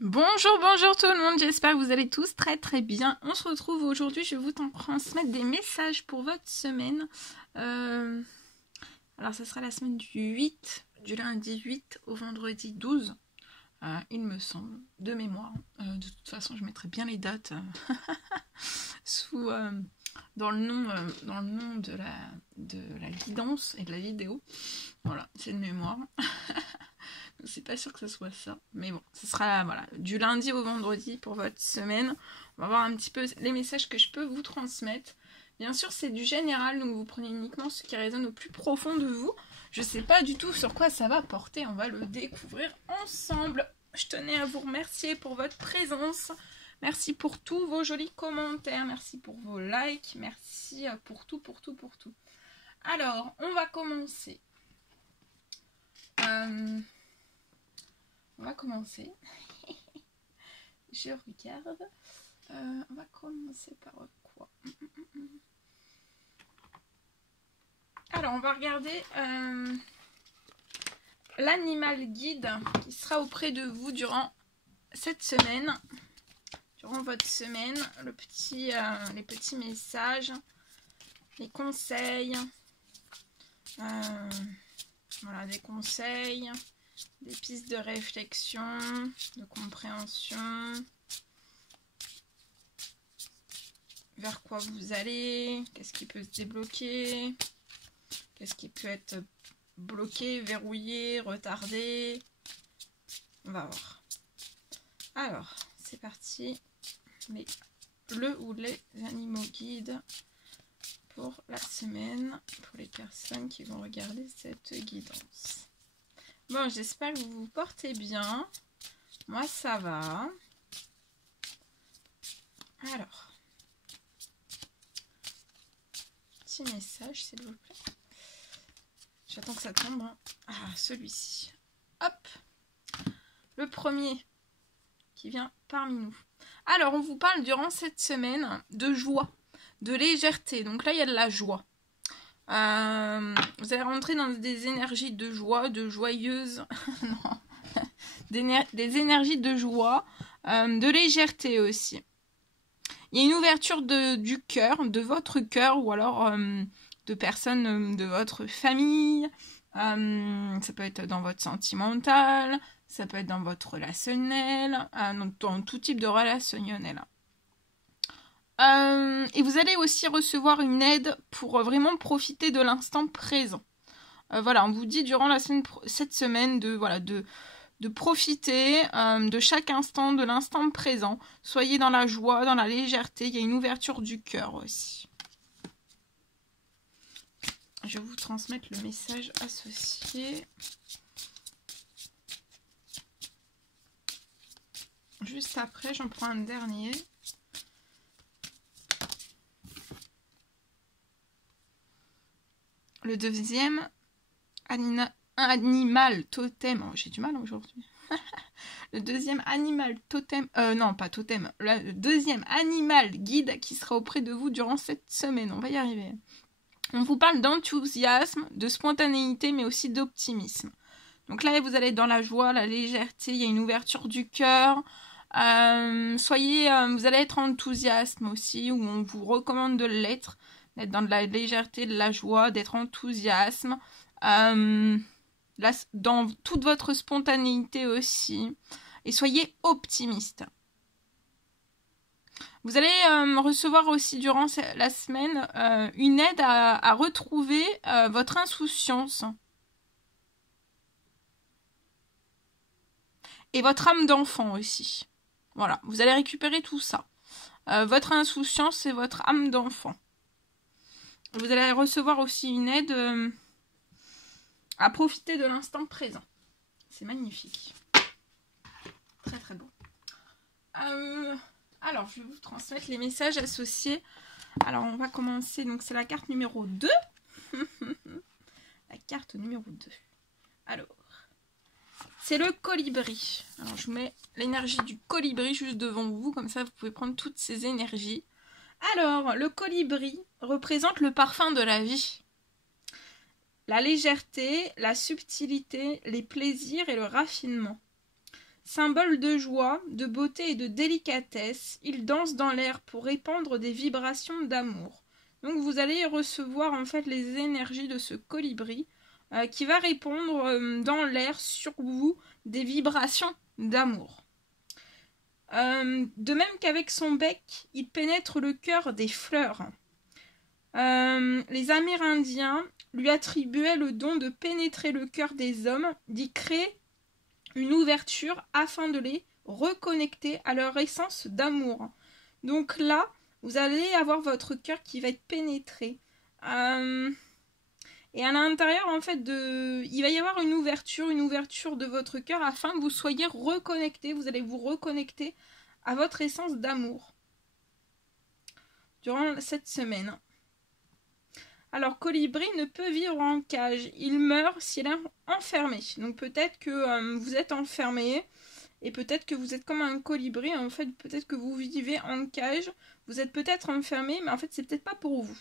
Bonjour, bonjour tout le monde, j'espère que vous allez tous très bien. On se retrouve aujourd'hui, je vais vous transmettre des messages pour votre semaine. Alors ça sera la semaine du lundi 8 au vendredi 12, il me semble, de mémoire. De toute façon, je mettrai bien les dates dans le nom de la guidance et de la vidéo. Voilà, c'est de mémoire. C'est pas sûr que ce soit ça, mais bon, ce sera voilà, du lundi au vendredi pour votre semaine. On va voir un petit peu les messages que je peux vous transmettre. Bien sûr, c'est du général, donc vous prenez uniquement ce qui résonne au plus profond de vous. Je sais pas du tout sur quoi ça va porter, on va le découvrir ensemble. Je tenais à vous remercier pour votre présence. Merci pour tous vos jolis commentaires, merci pour vos likes, merci pour tout. Alors, on va commencer. Je regarde. On va commencer par quoi? Alors, on va regarder l'animal guide qui sera auprès de vous durant cette semaine. Durant votre semaine, les petits messages, les conseils. Voilà, des conseils. Des pistes de réflexion, de compréhension, vers quoi vous allez, qu'est-ce qui peut se débloquer, qu'est-ce qui peut être bloqué, verrouillé, retardé. On va voir. Alors, c'est parti. Le ou les animaux guides pour la semaine, pour les personnes qui vont regarder cette guidance. Bon, j'espère que vous vous portez bien. Moi, ça va. Alors. Petit message, s'il vous plaît. J'attends que ça tombe. Hein. Ah, celui-ci. Hop. Le premier qui vient parmi nous. Alors, on vous parle durant cette semaine de joie, de légèreté. Donc là, il y a de la joie. Vous allez rentrer dans des énergies de joie, de joyeuse, non, des énergies de joie, de légèreté aussi. Il y a une ouverture du cœur, de votre cœur, ou alors de personnes de votre famille. Ça peut être dans votre sentimental, ça peut être dans votre relationnel, dans tout type de relationnel. Et vous allez aussi recevoir une aide pour vraiment profiter de l'instant présent. Voilà, on vous dit durant cette semaine de profiter de chaque instant, de l'instant présent. Soyez dans la joie, dans la légèreté. Il y a une ouverture du cœur aussi. Je vais vous transmettre le message associé. Juste après, j'en prends un dernier. Le deuxième animal totem. Oh, j'ai du mal aujourd'hui. Le deuxième animal totem. Non, pas totem. Le deuxième animal guide qui sera auprès de vous durant cette semaine. On va y arriver. On vous parle d'enthousiasme, de spontanéité, mais aussi d'optimisme. Donc là, vous allez être dans la joie, la légèreté. Il y a une ouverture du cœur. Vous allez être enthousiasme aussi, où on vous recommande de l'être. D'être dans de la légèreté, de la joie, d'être enthousiasme, dans toute votre spontanéité aussi. Et soyez optimiste. Vous allez recevoir aussi durant la semaine une aide à retrouver votre insouciance. Et votre âme d'enfant aussi. Voilà, vous allez récupérer tout ça. Votre insouciance et votre âme d'enfant. Vous allez recevoir aussi une aide à profiter de l'instant présent. C'est magnifique. Très beau. Alors, je vais vous transmettre les messages associés. Alors, on va commencer. Donc, c'est la carte numéro 2. La carte numéro 2. Alors, c'est le colibri. Alors, je vous mets l'énergie du colibri juste devant vous. Comme ça, vous pouvez prendre toutes ces énergies. Alors, le colibri représente le parfum de la vie. La légèreté, la subtilité, les plaisirs et le raffinement. Symbole de joie, de beauté et de délicatesse, il danse dans l'air pour répandre des vibrations d'amour. Donc vous allez recevoir en fait les énergies de ce colibri qui va répondre dans l'air sur vous des vibrations d'amour. De même qu'avec son bec, il pénètre le cœur des fleurs. Les Amérindiens lui attribuaient le don de pénétrer le cœur des hommes, d'y créer une ouverture afin de les reconnecter à leur essence d'amour. Donc là, vous allez avoir votre cœur qui va être pénétré. Et à l'intérieur, en fait, il va y avoir une ouverture de votre cœur afin que vous soyez reconnecté. Vous allez vous reconnecter à votre essence d'amour durant cette semaine. Alors, colibri ne peut vivre en cage. Il meurt s'il est enfermé. Donc, peut-être que vous êtes enfermé et peut-être que vous êtes comme un colibri. En fait, peut-être que vous vivez en cage. Vous êtes peut-être enfermé, mais en fait, c'est peut-être pas pour vous.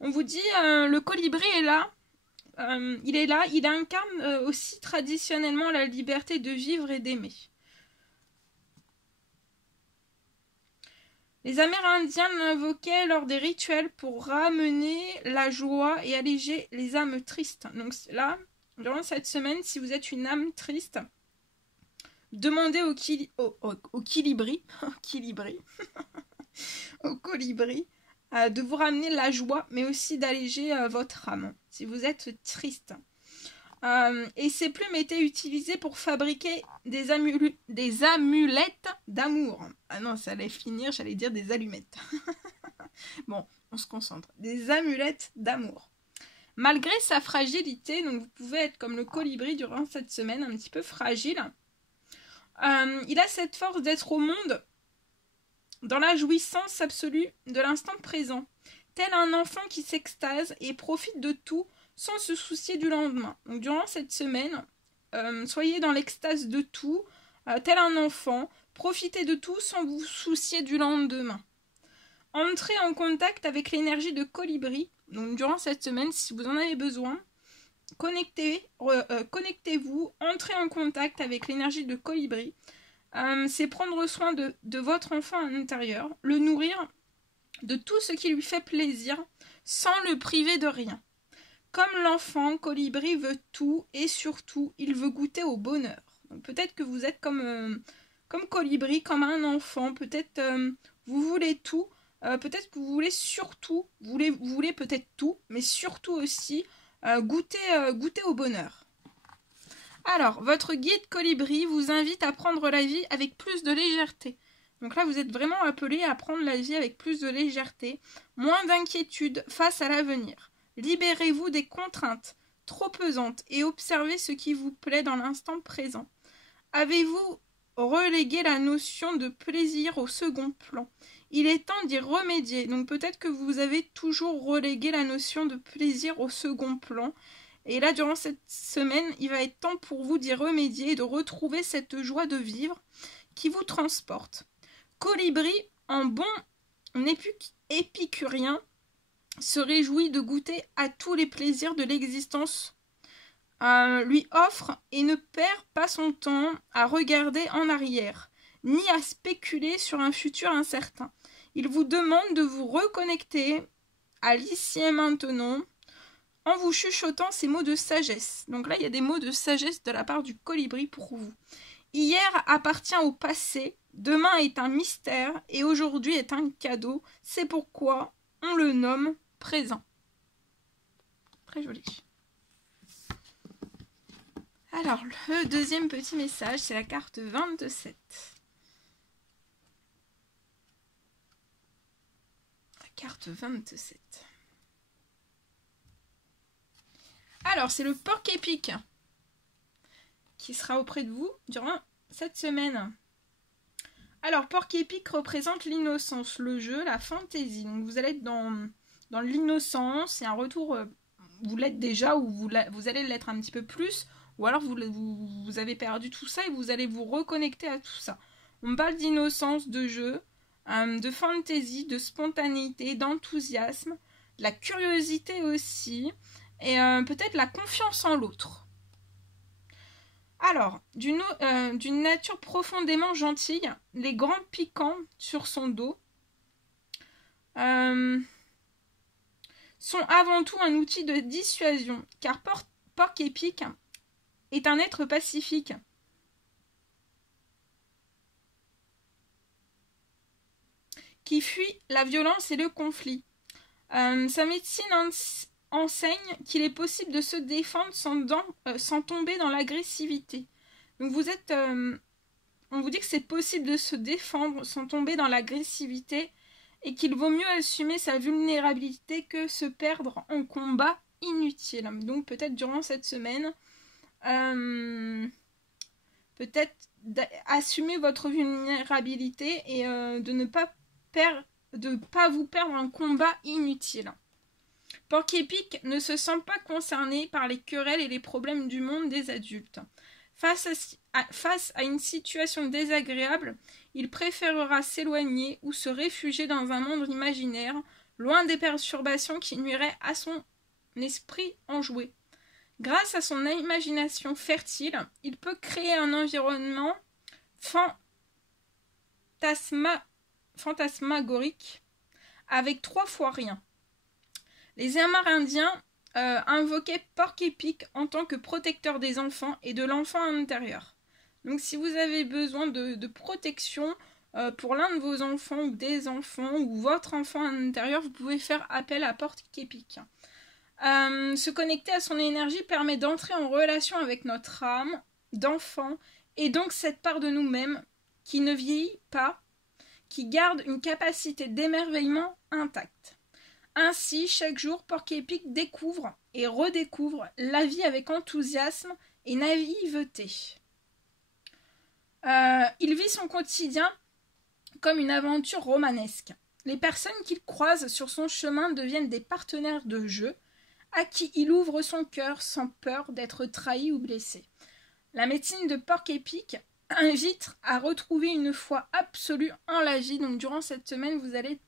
On vous dit, le colibri est là. Il est là. Il incarne aussi traditionnellement la liberté de vivre et d'aimer. Les Amérindiens l'invoquaient lors des rituels pour ramener la joie et alléger les âmes tristes. Donc là, durant cette semaine, si vous êtes une âme triste, demandez au colibri de vous ramener la joie, mais aussi d'alléger votre âme, si vous êtes triste. Et ces plumes étaient utilisées pour fabriquer des amulettes d'amour. Ah non, ça allait finir, j'allais dire des allumettes. Bon, on se concentre. Des amulettes d'amour. Malgré sa fragilité, donc vous pouvez être comme le colibri durant cette semaine, un petit peu fragile. Il a cette force d'être au monde dans la jouissance absolue de l'instant présent. Tel un enfant qui s'extase et profite de tout sans se soucier du lendemain. Donc durant cette semaine, soyez dans l'extase de tout, tel un enfant, profitez de tout sans vous soucier du lendemain. Entrez en contact avec l'énergie de colibri. Donc durant cette semaine, si vous en avez besoin, connectez-vous, entrez en contact avec l'énergie de colibri. C'est prendre soin de votre enfant à l'intérieur, le nourrir de tout ce qui lui fait plaisir, sans le priver de rien. Comme l'enfant, colibri veut tout et surtout, il veut goûter au bonheur. Donc peut-être que vous êtes comme colibri, comme un enfant. Peut-être vous voulez tout. Peut-être que vous voulez surtout, vous voulez peut-être tout, mais surtout aussi goûter au bonheur. Alors, votre guide colibri vous invite à prendre la vie avec plus de légèreté. Donc là, vous êtes vraiment appelé à prendre la vie avec plus de légèreté, moins d'inquiétude face à l'avenir. Libérez-vous des contraintes trop pesantes et observez ce qui vous plaît dans l'instant présent. Avez-vous relégué la notion de plaisir au second plan? Il est temps d'y remédier. Donc peut-être que vous avez toujours relégué la notion de plaisir au second plan. Et là, durant cette semaine, il va être temps pour vous d'y remédier et de retrouver cette joie de vivre qui vous transporte. Colibri, en bon épicurien, se réjouit de goûter à tous les plaisirs de l'existence, lui offre et ne perd pas son temps à regarder en arrière, ni à spéculer sur un futur incertain. Il vous demande de vous reconnecter à l'ici et maintenant en vous chuchotant ces mots de sagesse. Donc là, il y a des mots de sagesse de la part du colibri pour vous. Hier appartient au passé, demain est un mystère et aujourd'hui est un cadeau. C'est pourquoi on le nomme présent. Très joli. Alors, le deuxième petit message, c'est la carte 27. La carte 27. Alors, c'est le porc-épic qui sera auprès de vous durant cette semaine. Alors, porc-épic représente l'innocence, le jeu, la fantaisie. Donc, vous allez être dans l'innocence et un retour, vous l'êtes déjà ou vous allez l'être un petit peu plus. Ou alors, vous avez perdu tout ça et vous allez vous reconnecter à tout ça. On parle d'innocence, de jeu, de fantaisie, de spontanéité, d'enthousiasme, de la curiosité aussi. Et peut-être la confiance en l'autre. Alors, d'une nature profondément gentille, les grands piquants sur son dos sont avant tout un outil de dissuasion, car Porc-Épic est un être pacifique. Qui fuit la violence et le conflit. Sa médecine enseigne qu'il est possible de se défendre sans tomber dans l'agressivité. Donc on vous dit que c'est possible de se défendre sans tomber dans l'agressivité et qu'il vaut mieux assumer sa vulnérabilité que se perdre en combat inutile. Donc peut-être durant cette semaine, peut-être assumer votre vulnérabilité et de ne pas vous perdre un combat inutile. Porc-Épic ne se sent pas concerné par les querelles et les problèmes du monde des adultes. Face à une situation désagréable, il préférera s'éloigner ou se réfugier dans un monde imaginaire, loin des perturbations qui nuiraient à son esprit enjoué. Grâce à son imagination fertile, il peut créer un environnement fantasmagorique avec 3 fois rien. Les Amérindiens invoquaient Porc-Épic en tant que protecteur des enfants et de l'enfant intérieur. Donc si vous avez besoin de protection pour l'un de vos enfants ou des enfants ou votre enfant intérieur, vous pouvez faire appel à Porc-Épic. Se connecter à son énergie permet d'entrer en relation avec notre âme d'enfant et donc cette part de nous-mêmes qui ne vieillit pas, qui garde une capacité d'émerveillement intacte. Ainsi, chaque jour, Porc-Épic découvre et redécouvre la vie avec enthousiasme et naïveté. Il vit son quotidien comme une aventure romanesque. Les personnes qu'il croise sur son chemin deviennent des partenaires de jeu à qui il ouvre son cœur sans peur d'être trahi ou blessé. La médecine de Porc-Épic invite à retrouver une foi absolue en la vie. Donc durant cette semaine, vous allez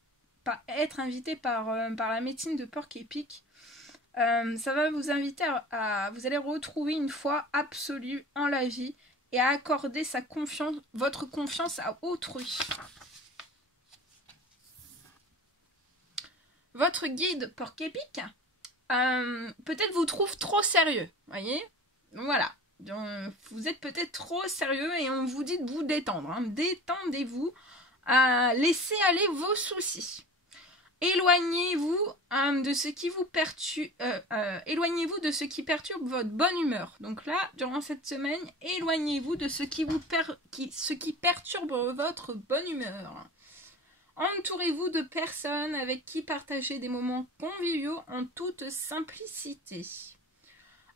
être invité par la médecine de Porc-Épic. Ça va vous inviter vous allez retrouver une foi absolue en la vie et à accorder votre confiance à autrui. Votre guide Porc-Épic peut-être vous trouve trop sérieux, voyez. Donc voilà. Donc, vous êtes peut-être trop sérieux et on vous dit de vous détendre. Hein. Détendez-vous, laissez aller vos soucis. Éloignez-vous de ce qui vous éloignez-vous de ce qui perturbe votre bonne humeur. Donc là, durant cette semaine, éloignez-vous de ce qui perturbe votre bonne humeur. Entourez-vous de personnes avec qui partager des moments conviviaux en toute simplicité.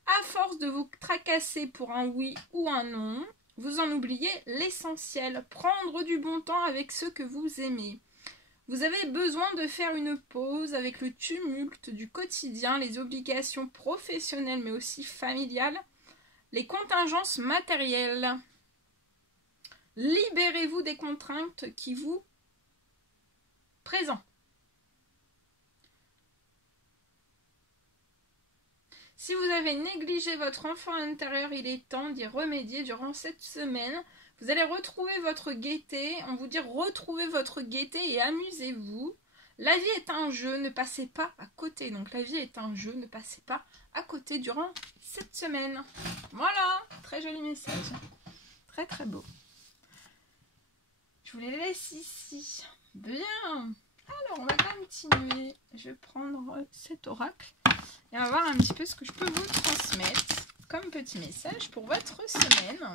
À force de vous tracasser pour un oui ou un non, vous en oubliez l'essentiel. Prendre du bon temps avec ceux que vous aimez. Vous avez besoin de faire une pause avec le tumulte du quotidien, les obligations professionnelles mais aussi familiales, les contingences matérielles. Libérez-vous des contraintes qui vous présentent. Si vous avez négligé votre enfant intérieur, il est temps d'y remédier durant cette semaine. Vous allez retrouver votre gaieté. On vous dit retrouvez votre gaieté et amusez-vous. La vie est un jeu, ne passez pas à côté. Donc la vie est un jeu, ne passez pas à côté durant cette semaine. Voilà, très joli message. Très très beau. Je vous les laisse ici. Bien. Alors on va continuer. Je vais prendre cet oracle. Et on va voir un petit peu ce que je peux vous transmettre comme petit message pour votre semaine.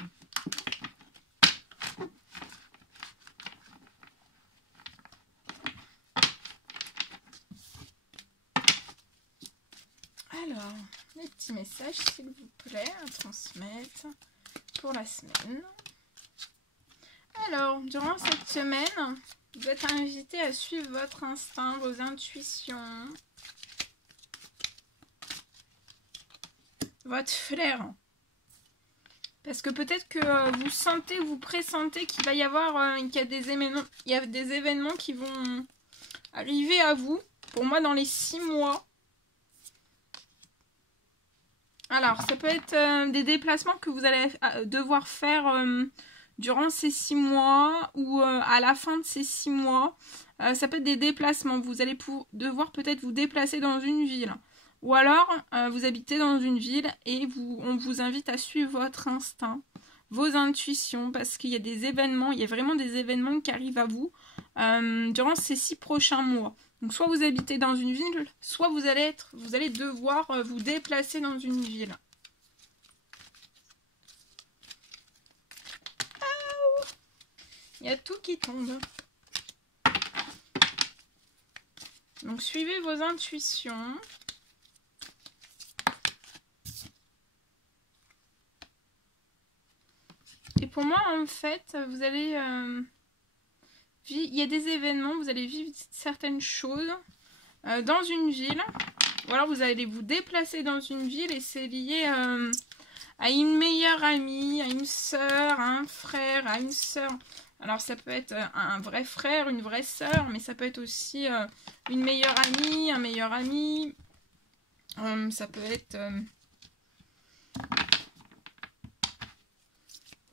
Alors, les petits messages, s'il vous plaît, à transmettre pour la semaine. Alors, durant cette semaine, vous êtes invité à suivre votre instinct, vos intuitions, votre flair. Parce que peut-être que vous pressentez qu'il va y avoir qu'il y a des événements qui vont arriver à vous. Pour moi, dans les 6 mois. Alors, ça peut être des déplacements que vous allez devoir faire durant ces 6 mois ou à la fin de ces 6 mois. Ça peut être des déplacements. Vous allez devoir peut-être vous déplacer dans une ville. Ou alors, vous habitez dans une ville et on vous invite à suivre votre instinct, vos intuitions, parce qu'il y a des événements, il y a vraiment des événements qui arrivent à vous durant ces 6 prochains mois. Donc soit vous habitez dans une ville, soit vous allez devoir vous déplacer dans une ville. Il y a tout qui tombe. Donc suivez vos intuitions. Et pour moi, en fait, vous allez... il y a des événements, vous allez vivre certaines choses dans une ville. Ou alors vous allez vous déplacer dans une ville et c'est lié à une meilleure amie, à une sœur, à un frère, à une sœur. Alors ça peut être un vrai frère, une vraie sœur, mais ça peut être aussi une meilleure amie, un meilleur ami. Ça peut être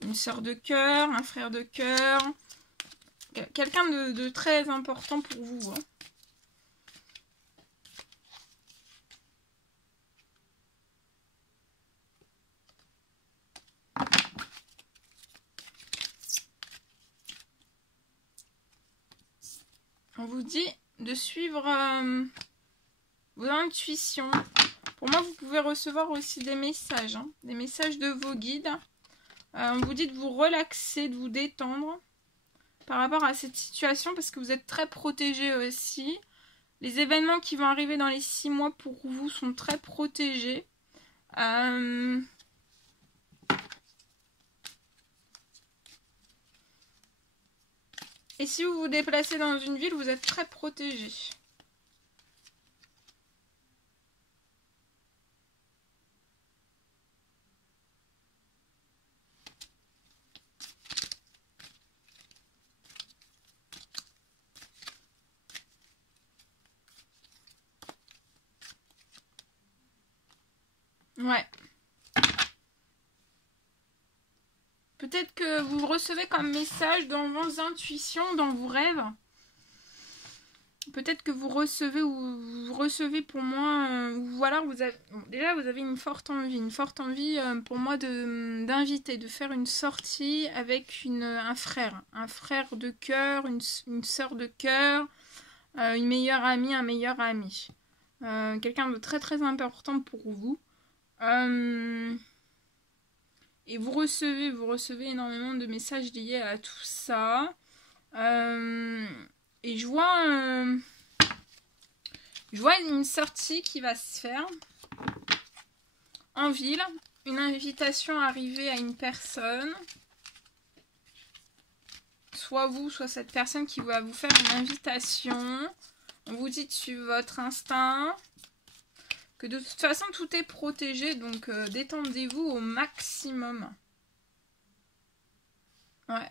une sœur de cœur, un frère de cœur. Quelqu'un de très important pour vous. Hein. On vous dit de suivre vos intuitions. Pour moi, vous pouvez recevoir aussi des messages. Hein, des messages de vos guides. On vous dit de vous relaxer, de vous détendre par rapport à cette situation parce que vous êtes très protégé aussi. Les événements qui vont arriver dans les 6 mois pour vous sont très protégés. Et si vous vous déplacez dans une ville, vous êtes très protégé. Ouais. Peut-être que vous recevez comme message dans vos intuitions, dans vos rêves. Peut-être que vous recevez pour moi, ou alors vous avez, bon, déjà vous avez une forte envie pour moi d'inviter, de faire une sortie avec un frère de cœur, une sœur de cœur, une meilleure amie, un meilleur ami. Quelqu'un de très très important pour vous. Et vous recevez énormément de messages liés à tout ça. Et je vois une sortie qui va se faire en ville. Une invitation arrivée à une personne. Soit vous, soit cette personne qui va vous faire une invitation. On vous dit de suivre votre instinct. Que de toute façon, tout est protégé. Donc, détendez-vous au maximum. Ouais.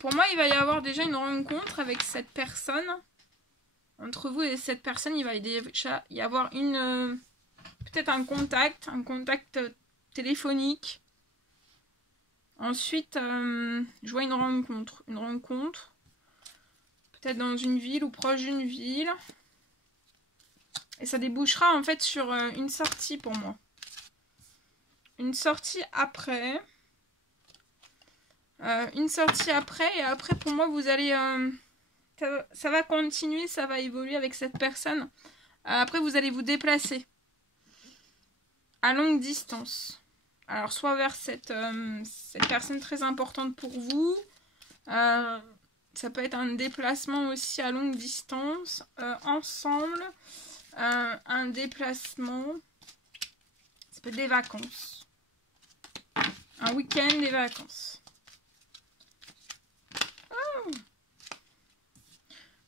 Pour moi, il va y avoir déjà une rencontre avec cette personne. Entre vous et cette personne, il va déjà y avoir peut-être un contact téléphonique. Ensuite, je vois une rencontre. Peut-être dans une ville ou proche d'une ville. Et ça débouchera en fait sur une sortie pour moi. Une sortie après. Et après pour moi vous allez... ça va continuer, ça va évoluer avec cette personne. Après vous allez vous déplacer. À longue distance. Alors soit vers cette personne très importante pour vous. Ça peut être un déplacement aussi à longue distance. Ensemble. Un déplacement. Ça peut être des vacances. Un week-end, des vacances. Oh.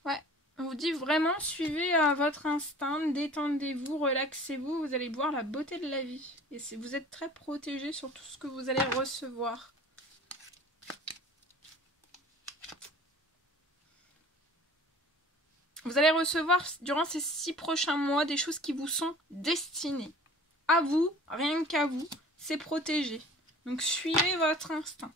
Ouais. On vous dit vraiment, suivez votre instinct, détendez-vous, relaxez-vous, vous allez voir la beauté de la vie. Et vous êtes très protégé sur tout ce que vous allez recevoir. Vous allez recevoir durant ces 6 prochains mois des choses qui vous sont destinées. à vous, rien qu'à vous, c'est protégé. Donc suivez votre instinct.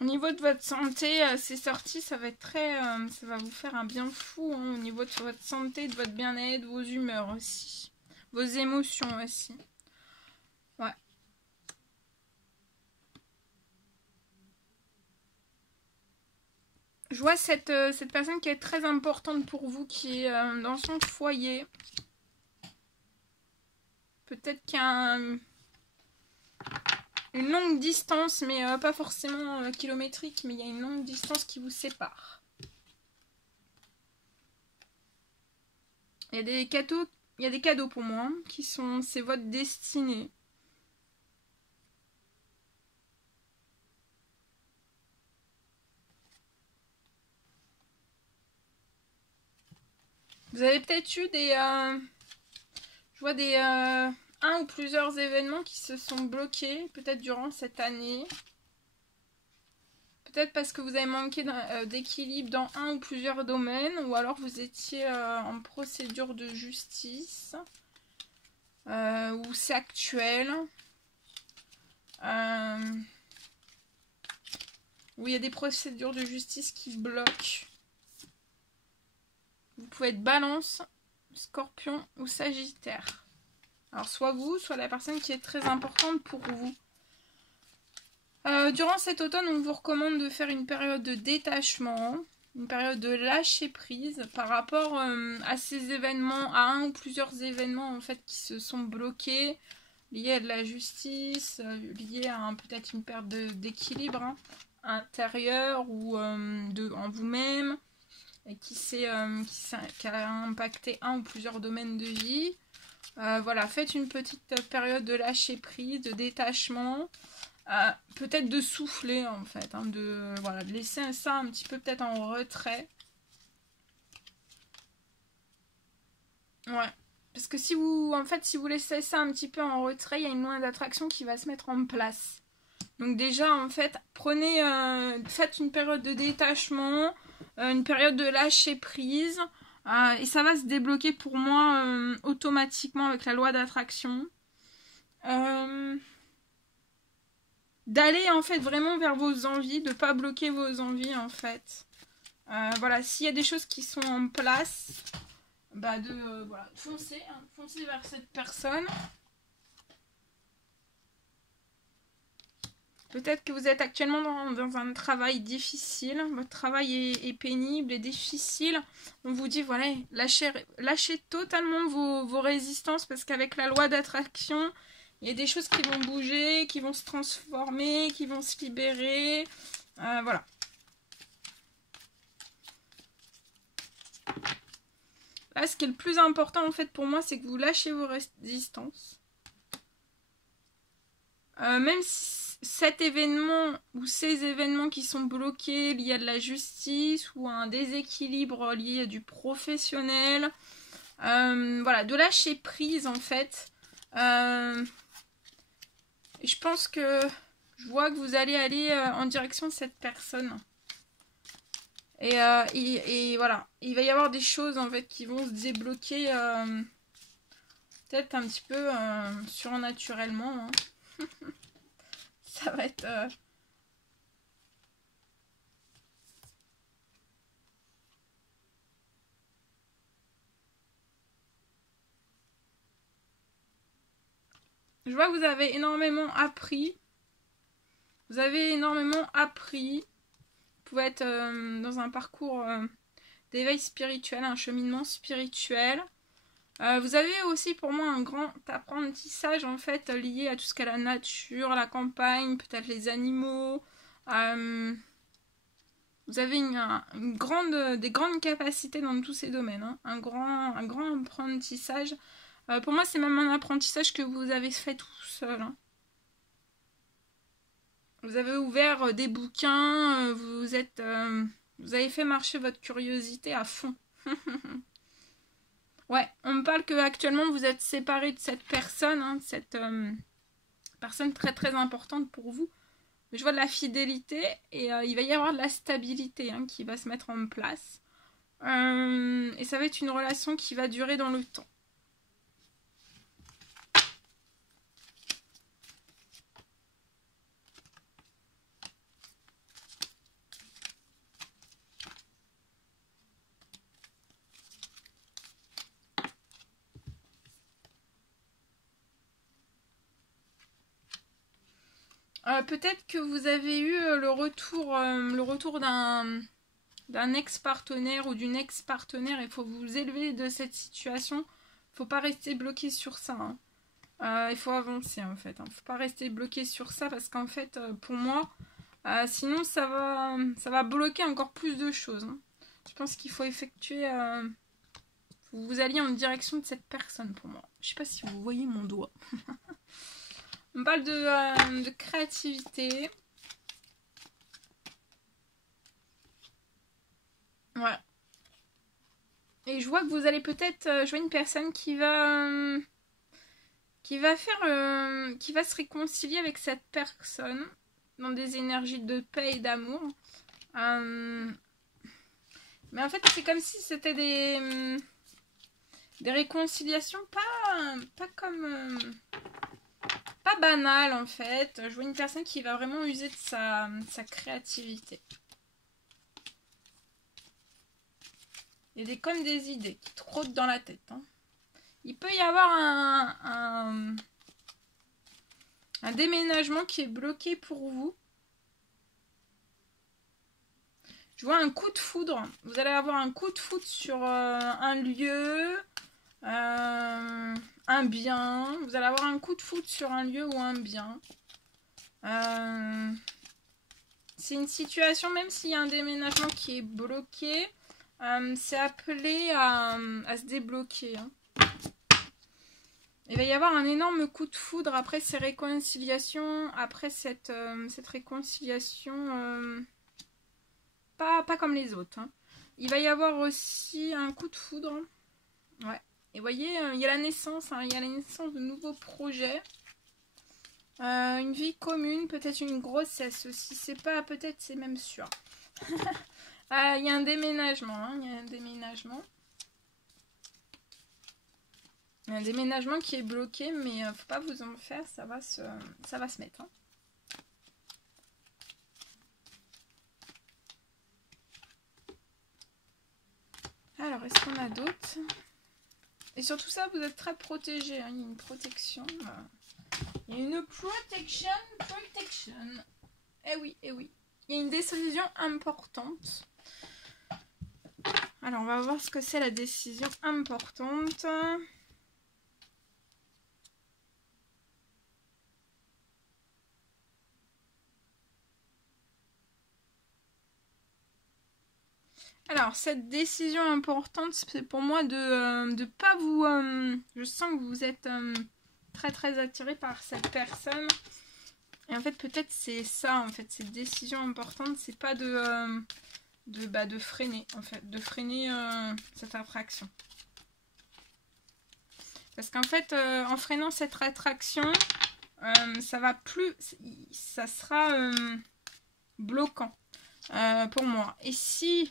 Au niveau de votre santé, ces sorties, ça va être très, ça va vous faire un bien fou hein, au niveau de votre santé, de votre bien-être, vos humeurs aussi, vos émotions aussi. Ouais. Je vois cette personne qui est très importante pour vous, qui est dans son foyer. Peut-être qu'il y a une longue distance, mais pas forcément kilométrique, mais il y a une longue distance qui vous sépare. Il y a des cadeaux pour moi, hein, qui sont, c'est votre destinée. Vous avez peut-être eu des... je vois des... un ou plusieurs événements qui se sont bloqués, peut-être durant cette année. Peut-être parce que vous avez manqué d'équilibre dans un ou plusieurs domaines, ou alors vous étiez en procédure de justice, ou c'est actuel. Où il y a des procédures de justice qui bloquent. Vous pouvez être Balance, Scorpion ou Sagittaire. Alors soit vous, soit la personne qui est très importante pour vous. Durant cet automne, on vous recommande de faire une période de détachement, une période de lâcher prise par rapport à ces événements, à un ou plusieurs événements en fait qui se sont bloqués, liés à de la justice, liés à peut-être une perte d'équilibre hein, intérieur ou en vous-même, et qui a impacté un ou plusieurs domaines de vie. Voilà, faites une petite période de lâcher prise, de détachement. Peut-être de souffler en fait, hein, de laisser ça un petit peu peut-être en retrait. Ouais, parce que si vous laissez ça un petit peu en retrait, il y a une loi d'attraction qui va se mettre en place. Donc déjà en fait, faites une période de détachement, une période de lâcher prise, et ça va se débloquer pour moi automatiquement avec la loi d'attraction. D'aller en fait vraiment vers vos envies, de ne pas bloquer vos envies en fait. Voilà, s'il y a des choses qui sont en place, bah foncez vers cette personne. Peut-être que vous êtes actuellement dans un travail difficile, votre travail est pénible et difficile. On vous dit voilà, lâchez totalement vos résistances parce qu'avec la loi d'attraction, il y a des choses qui vont bouger, qui vont se transformer, qui vont se libérer. Voilà. Là, ce qui est le plus important en fait pour moi, c'est que vous lâchez vos résistances. Même si cet événement ou ces événements qui sont bloqués liés à de la justice ou à un déséquilibre lié à du professionnel, voilà, de lâcher prise en fait. Et je pense que je vois que vous allez aller en direction de cette personne. Et voilà, il va y avoir des choses en fait qui vont se débloquer peut-être un petit peu surnaturellement. Hein. Ça va être... Je vois que vous avez énormément appris. Vous avez énormément appris. Vous pouvez être dans un parcours d'éveil spirituel, un cheminement spirituel. Vous avez aussi pour moi un grand apprentissage en fait lié à tout ce qu'est la nature, la campagne, peut-être les animaux. Vous avez des grandes capacités dans tous ces domaines. Hein. Un grand apprentissage. Pour moi, c'est même un apprentissage que vous avez fait tout seul. Hein. Vous avez ouvert des bouquins, vous Vous avez fait marcher votre curiosité à fond. Ouais, on me parle que actuellement vous êtes séparés de cette personne, hein, de cette personne très très importante pour vous. Je vois de la fidélité et il va y avoir de la stabilité hein, qui va se mettre en place. Et ça va être une relation qui va durer dans le temps. Peut-être que vous avez eu le retour d'un ex-partenaire ou d'une ex-partenaire. Il faut vous élever de cette situation. Il ne faut pas rester bloqué sur ça. Hein. Il faut avancer en fait. Il ne faut pas rester bloqué sur ça parce qu'en fait, pour moi, sinon ça va bloquer encore plus de choses. Hein. Je pense qu'il faut effectuer... vous alliez en direction de cette personne pour moi. Je ne sais pas si vous voyez mon doigt. On parle de créativité. Voilà. Et je vois que vous allez peut-être jouer une personne qui va se réconcilier avec cette personne dans des énergies de paix et d'amour. Mais en fait, c'est comme si c'était des réconciliations pas comme... pas banales en fait. Je vois une personne qui va vraiment user de sa créativité. Il y a comme des idées qui trottent dans la tête. Hein. Il peut y avoir un déménagement qui est bloqué pour vous. Je vois un coup de foudre. Vous allez avoir un coup de foudre sur un lieu, un bien. Vous allez avoir un coup de foudre sur un lieu ou un bien. C'est une situation, même s'il y a un déménagement qui est bloqué, c'est appelé à se débloquer. Hein. Il va y avoir un énorme coup de foudre après ces réconciliations, après cette réconciliation pas comme les autres. Hein. Il va y avoir aussi un coup de foudre. Ouais. Et vous voyez, il y a la naissance, hein, il y a la naissance de nouveaux projets. Une vie commune, peut-être une grossesse aussi. C'est pas, peut-être, c'est même sûr. Il y a un déménagement. Hein, il y a un déménagement. Il y a un déménagement qui est bloqué, mais faut pas vous en faire, ça va se mettre. Hein. Alors, est-ce qu'on a d'autres? Et sur tout ça, vous êtes très protégés. Hein. Il y a une protection. Il y a une protection. Eh oui, eh oui. Il y a une décision importante. Alors, on va voir ce que c'est la décision importante. Alors, cette décision importante, c'est pour moi de pas vous... je sens que vous êtes très très attiré par cette personne. Et en fait, peut-être c'est ça, en fait, cette décision importante, c'est pas de freiner, en fait, de freiner cette attraction. Parce qu'en fait, en freinant cette attraction, ça va plus... ça sera bloquant pour moi. Et si...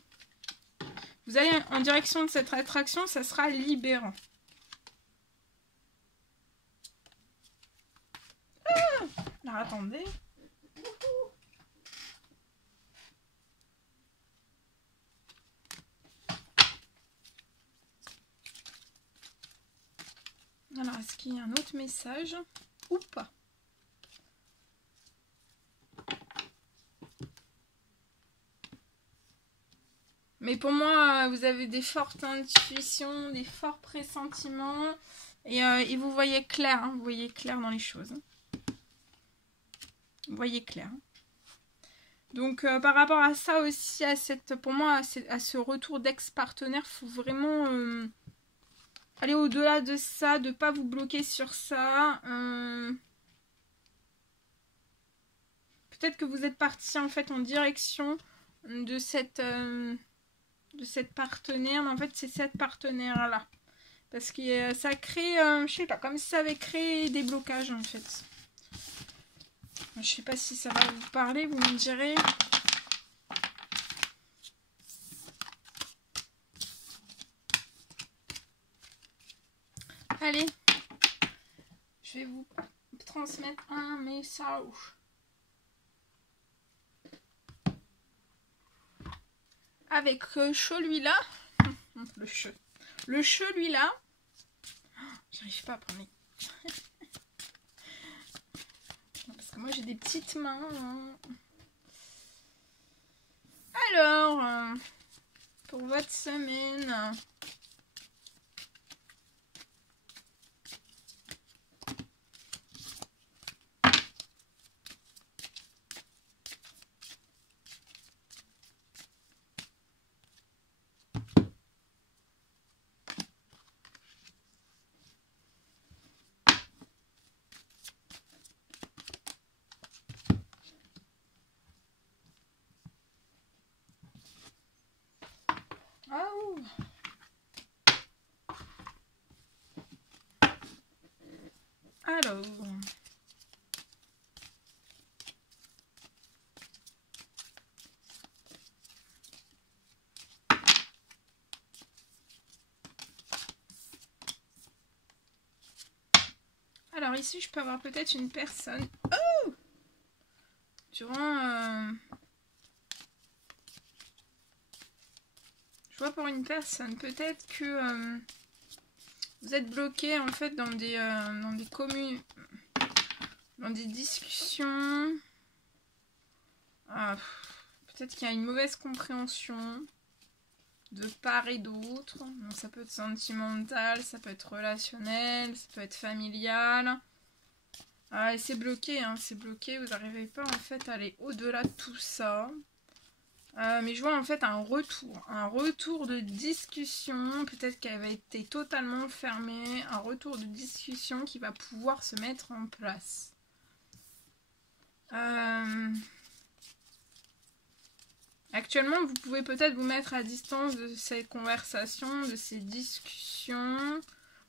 vous allez en direction de cette attraction, ça sera libérant. Ah, alors attendez. Alors, est-ce qu'il y a un autre message ou pas? Mais pour moi, vous avez des fortes intuitions, des forts pressentiments. Et vous voyez clair, hein, vous voyez clair dans les choses. Hein. Vous voyez clair. Donc, par rapport à ça aussi, pour moi, à ce retour d'ex-partenaire, il faut vraiment aller au-delà de ça, de ne pas vous bloquer sur ça. Peut-être que vous êtes parti en fait en direction de cette partenaire. Mais en fait, c'est cette partenaire-là. Parce que ça crée, je sais pas, comme si ça avait créé des blocages, en fait. Je sais pas si ça va vous parler, vous me direz. Allez, je vais vous transmettre un message. Avec celui-là, le celui-là, j'arrive pas à prendre. Parce que moi j'ai des petites mains. Hein. Alors, pour votre semaine. Oh. Alors. Alors ici, je peux avoir peut-être une personne. Oh, durant. Je vois pour une personne, peut-être que vous êtes bloqué en fait dans des communes, dans des discussions. Peut-être qu'il y a une mauvaise compréhension de part et d'autre. Donc ça peut être sentimental, ça peut être relationnel, ça peut être familial. Et c'est bloqué, hein, c'est bloqué. Vous n'arrivez pas en fait à aller au-delà de tout ça. Mais je vois en fait un retour de discussion, peut-être qu'elle va été totalement fermée, un retour de discussion qui va pouvoir se mettre en place. Actuellement, vous pouvez peut-être vous mettre à distance de ces conversations, de ces discussions,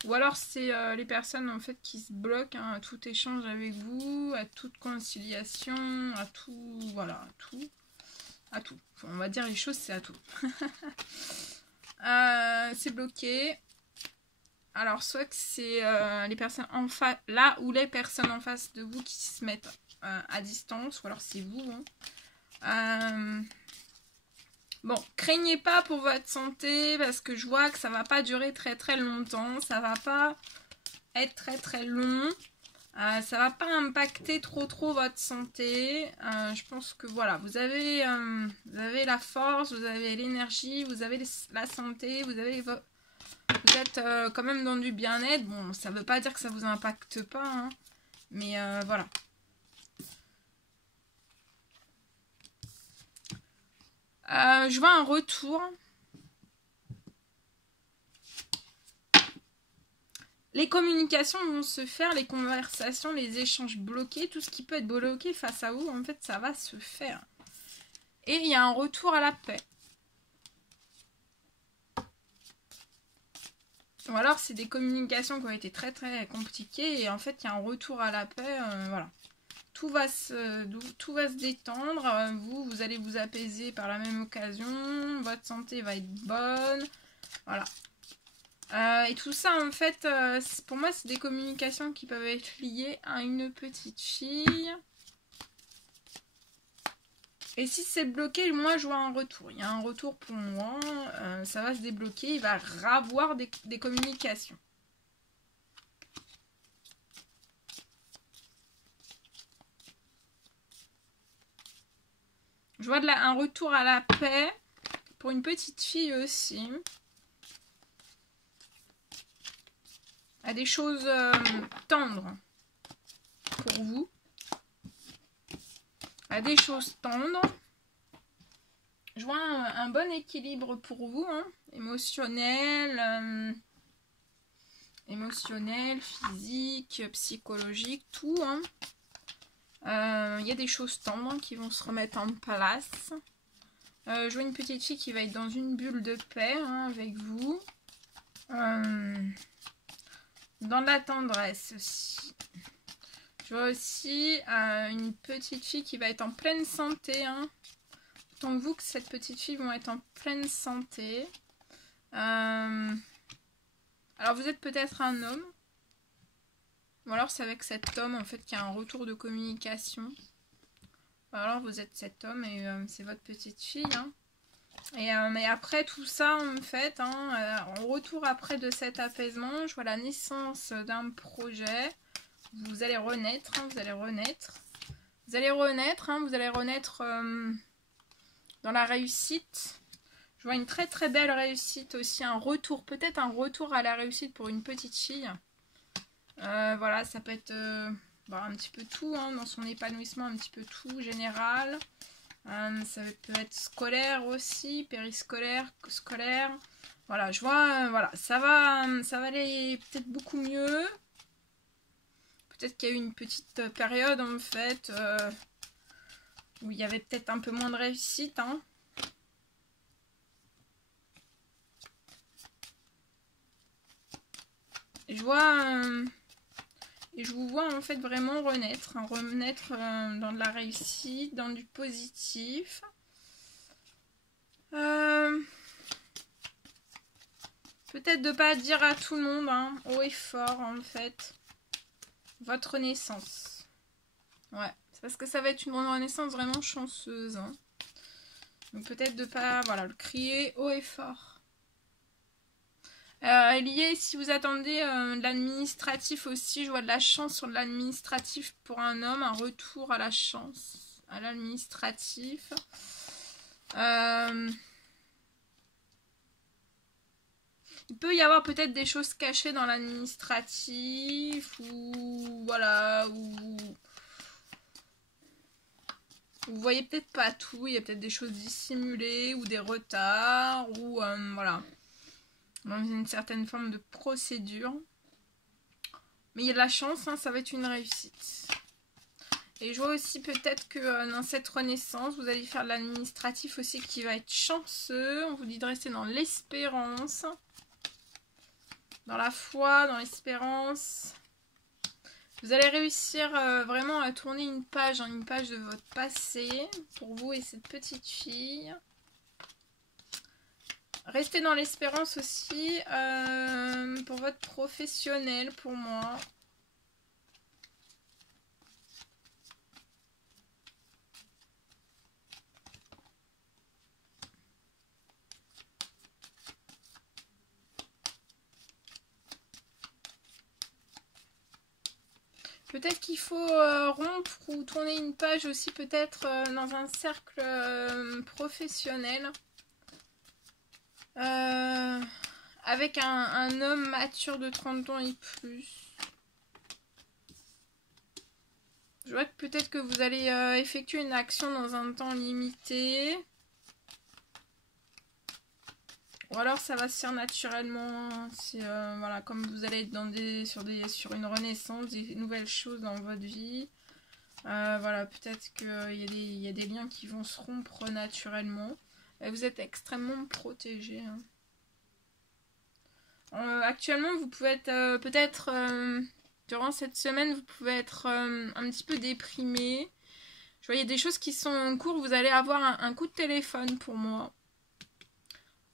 ou alors c'est les personnes en fait qui se bloquent hein, à tout échange avec vous, à toute conciliation, à tout, voilà, à tout. À tout. Enfin, on va dire les choses, c'est à tout. C'est bloqué. Alors, soit que c'est les personnes en face, là où les personnes en face de vous qui se mettent à distance, ou alors c'est vous. Hein. Bon, craignez pas pour votre santé, parce que je vois que ça va pas durer très très longtemps. Ça va pas être très très long. Ça va pas impacter trop votre santé. Je pense que voilà, vous avez la force, vous avez l'énergie, vous avez la santé, vous êtes quand même dans du bien-être. Bon, ça veut pas dire que ça vous impacte pas, hein, mais voilà. Je vois un retour. Les communications vont se faire, les conversations, les échanges bloqués, tout ce qui peut être bloqué face à vous, en fait, ça va se faire. Et il y a un retour à la paix. Ou alors, c'est des communications qui ont été très très compliquées et en fait, il y a un retour à la paix, voilà. Tout va se détendre, vous allez vous apaiser par la même occasion, votre santé va être bonne, voilà. Et tout ça, en fait, pour moi, c'est des communications qui peuvent être liées à une petite fille. Et si c'est bloqué, moi, je vois un retour. Il y a un retour pour moi. Ça va se débloquer. Il va avoir des communications. Je vois un retour à la paix pour une petite fille aussi. À des choses tendres pour vous. À des choses tendres. Je vois un bon équilibre pour vous, hein, émotionnel, physique, psychologique, tout. Hein. Y a des choses tendres qui vont se remettre en place. Je vois une petite fille qui va être dans une bulle de paix hein, avec vous. Dans la tendresse aussi. Je vois aussi une petite fille qui va être en pleine santé. Hein. Tant vous que cette petite fille vont être en pleine santé. Alors vous êtes peut-être un homme. Ou alors c'est avec cet homme en fait qui a un retour de communication. Ou alors vous êtes cet homme et c'est votre petite fille. Hein. Mais après tout ça en fait, hein, en retour après de cet apaisement, je vois la naissance d'un projet. Vous allez renaître, hein, vous allez renaître. Vous allez renaître, hein, vous allez renaître dans la réussite. Je vois une très très belle réussite aussi, un retour, peut-être un retour à la réussite pour une petite fille. Voilà, ça peut être un petit peu tout, hein, dans son épanouissement, un petit peu tout, général. Ça peut être scolaire aussi, périscolaire, scolaire. Voilà, je vois, voilà, ça va aller peut-être beaucoup mieux. Peut-être qu'il y a eu une petite période en fait où il y avait peut-être un peu moins de réussite. Hein. Et je vous vois en fait vraiment renaître, hein, renaître dans de la réussite, dans du positif. Peut-être de pas dire à tout le monde, hein, haut et fort en fait, votre renaissance. Ouais, c'est parce que ça va être une renaissance vraiment chanceuse. Hein. Donc peut-être de pas, voilà, le crier haut et fort. Lié, si vous attendez de l'administratif aussi, je vois de la chance sur de l'administratif pour un homme, un retour à la chance, à l'administratif. Il peut y avoir peut-être des choses cachées dans l'administratif ou voilà, ou vous voyez peut-être pas tout, il y a peut-être des choses dissimulées ou des retards ou voilà, dans une certaine forme de procédure. Mais il y a de la chance, hein, ça va être une réussite. Et je vois aussi peut-être que dans cette renaissance, vous allez faire de l'administratif aussi qui va être chanceux. On vous dit de rester dans l'espérance. Dans la foi, dans l'espérance. Vous allez réussir vraiment à tourner une page de votre passé pour vous et cette petite fille. Restez dans l'espérance aussi pour votre professionnel, pour moi. Peut-être qu'il faut rompre ou tourner une page aussi peut-être dans un cercle professionnel. Avec un homme mature de 30 ans et plus. Je vois que peut-être que vous allez effectuer une action dans un temps limité. Ou alors ça va se faire naturellement. Voilà, comme vous allez être sur une renaissance, des nouvelles choses dans votre vie. Voilà, peut-être qu'il y a des liens qui vont se rompre naturellement. Et vous êtes extrêmement protégé. Hein. Actuellement, vous pouvez être peut-être, durant cette semaine, vous pouvez être un petit peu déprimé. Je voyais des choses qui sont en cours. Vous allez avoir un coup de téléphone pour moi.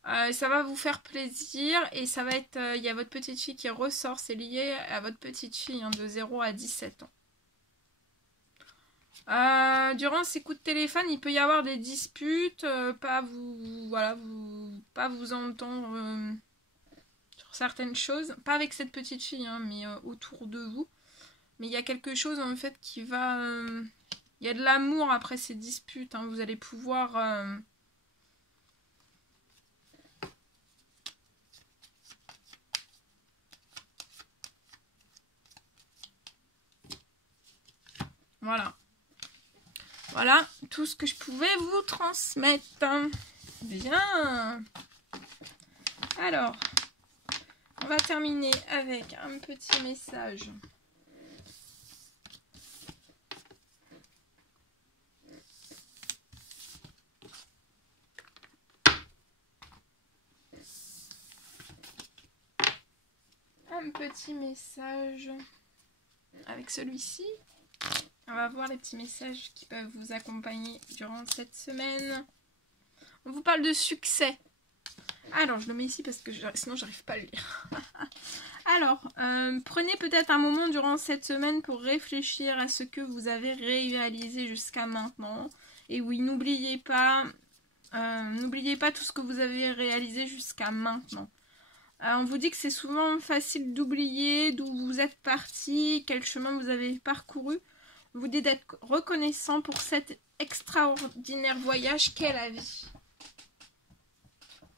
Ça va vous faire plaisir et ça va être, il y a votre petite fille qui ressort, c'est lié à votre petite fille hein, de 0 à 17 ans. Durant ces coups de téléphone, il peut y avoir des disputes, pas vous entendre sur certaines choses, pas avec cette petite fille, hein, mais autour de vous. Mais il y a quelque chose en fait qui va, il y a de l'amour après ces disputes, hein, vous allez pouvoir voilà. Voilà tout ce que je pouvais vous transmettre. Bien. Alors, on va terminer avec un petit message. un petit message avec celui-ci. On va voir les petits messages qui peuvent vous accompagner durant cette semaine. On vous parle de succès. Alors, je le mets ici parce que sinon, j'arrive pas à le lire. Alors, prenez peut-être un moment durant cette semaine pour réfléchir à ce que vous avez réalisé jusqu'à maintenant. Et oui, n'oubliez pas tout ce que vous avez réalisé jusqu'à maintenant. On vous dit que c'est souvent facile d'oublier d'où vous êtes parti, quel chemin vous avez parcouru. On vous dit d'être reconnaissant pour cet extraordinaire voyage qu'est la vie.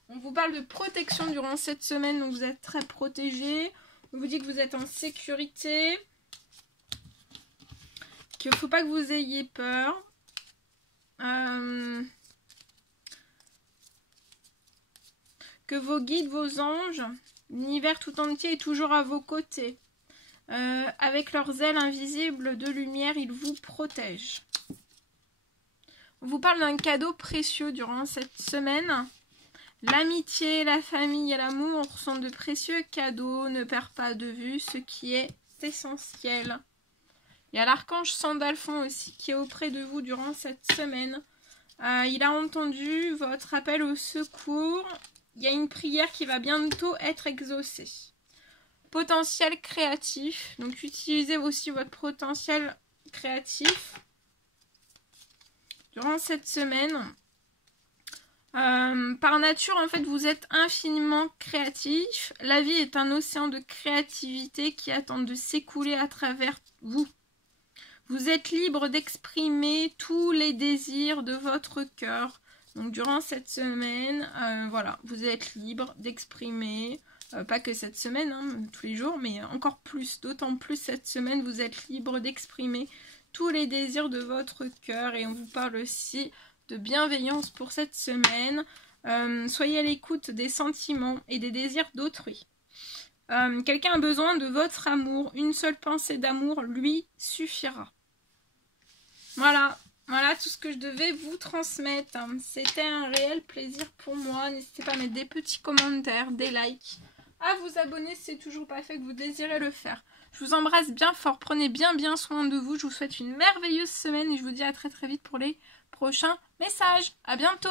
On vous parle de protection durant cette semaine, donc vous êtes très protégé. On vous dit que vous êtes en sécurité, qu'il ne faut pas que vous ayez peur. Que vos guides, vos anges, l'univers tout entier est toujours à vos côtés. Avec leurs ailes invisibles de lumière, ils vous protègent. On vous parle d'un cadeau précieux durant cette semaine. L'amitié, la famille et l'amour sont de précieux cadeaux. Ne perds pas de vue ce qui est essentiel. Il y a l'archange Sandalphon aussi qui est auprès de vous durant cette semaine. Il a entendu votre appel au secours. Il y a une prière qui va bientôt être exaucée. Potentiel créatif. Donc utilisez aussi votre potentiel créatif durant cette semaine. Par nature, en fait, vous êtes infiniment créatif. La vie est un océan de créativité qui attend de s'écouler à travers vous. Vous êtes libre d'exprimer tous les désirs de votre cœur. Donc, durant cette semaine, voilà, vous êtes libre d'exprimer, pas que cette semaine, hein, tous les jours, mais encore plus, d'autant plus cette semaine, vous êtes libre d'exprimer tous les désirs de votre cœur. Et on vous parle aussi de bienveillance pour cette semaine. Soyez à l'écoute des sentiments et des désirs d'autrui. Quelqu'un a besoin de votre amour. Une seule pensée d'amour lui suffira. Voilà tout ce que je devais vous transmettre. C'était un réel plaisir pour moi. N'hésitez pas à mettre des petits commentaires, des likes, à vous abonner si c'est toujours pas fait, que vous désirez le faire. Je vous embrasse bien fort. Prenez bien soin de vous. Je vous souhaite une merveilleuse semaine et je vous dis à très vite pour les prochains messages. À bientôt!